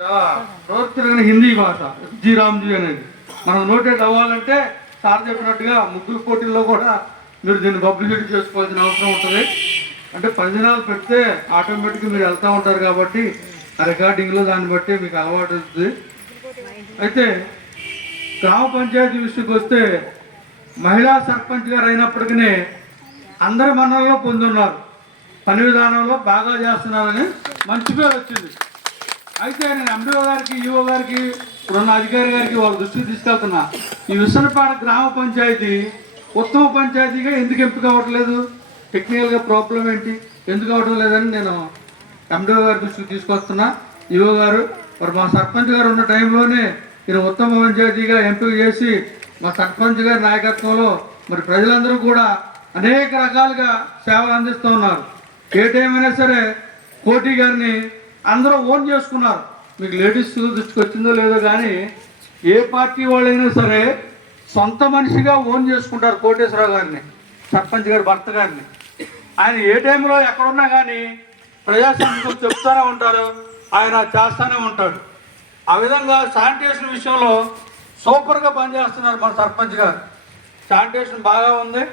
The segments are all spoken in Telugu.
ప్రవర్తన హిందీ భాష జీ రామ్జీ అనేది మనం నోటెడ్ అవ్వాలంటే సార్ చెప్పినట్టుగా ముగ్గురు పోటీల్లో కూడా మీరు దీన్ని పబ్లిసిటీ చేసుకోవాల్సిన అవసరం ఉంటుంది. అంటే 10 దినాలు పెడితే ఆటోమేటిక్గా మీరు వెళ్తూ ఉంటారు కాబట్టి ఆ రికార్డింగ్లో దాన్ని బట్టి మీకు అలవాటు అవుతుంది. అయితే గ్రామ పంచాయతీ విషయంకి వస్తే మహిళా సర్పంచ్ గారు అయినప్పటికీ అందరి మన్ననలో పొందున్నారు, పని విధానంలో బాగా చేస్తున్నారని మంచి పేరు వచ్చింది. అయితే నేను ఎండిఓ గారికి, ఈఓ గారికి, ఇప్పుడున్న అధికారి గారికి వాళ్ళ దృష్టికి తీసుకెళ్తున్నా, ఈ విసనపాడ గ్రామ పంచాయతీ ఉత్తమ పంచాయతీగా ఎందుకు ఎంపిక అవ్వట్లేదు, టెక్నికల్గా ప్రాబ్లం ఏంటి, ఎందుకు అవ్వడం లేదని నేను ఎండిఓ గారి దృష్టికి తీసుకొస్తున్నా. ఈఓ గారు మరి మా సర్పంచ్ గారు ఉన్న టైంలోనే నేను ఉత్తమ పంచాయతీగా ఎంపిక చేసి మా సర్పంచ్ గారి నాయకత్వంలో మరి ప్రజలందరూ కూడా అనేక రకాలుగా సేవలు అందిస్తూ ఉన్నారు. ఏ టైం అయినా సరే కోటి గారిని అందరూ ఓన్ చేసుకున్నారు. మీకు లేడీస్ దృష్టికి వచ్చిందో లేదో కానీ ఏ పార్టీ వాళ్ళైనా సరే సొంత మనిషిగా ఓన్ చేసుకుంటారు కోటేశ్వరరావు గారిని, సర్పంచ్ గారి భర్త గారిని. ఆయన ఏ టైంలో ఎక్కడున్నా కానీ ప్రజాస్వామ్యం చెప్తూనే ఉంటారు, ఆయన చేస్తూనే ఉంటాడు. ఆ విధంగా శానిటేషన్ విషయంలో సూపర్గా పనిచేస్తున్నారు మన సర్పంచ్ గారు. శానిటేషన్ బాగా ఉంది.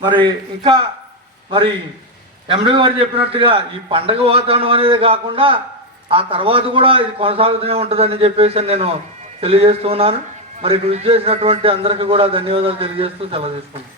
మరి ఇంకా మరి ఎండి గారు చెప్పినట్టుగా ఈ పండగ వాతావరణం అనేది కాకుండా ఆ తర్వాత కూడా ఇది కొనసాగుతూనే ఉంటుందని చెప్పేసి నేను తెలియజేస్తున్నాను. మరి ఇక్కడ విచ్చేసినటువంటి అందరికీ కూడా ధన్యవాదాలు తెలియజేస్తూ సెలవు తీసుకుంటాను.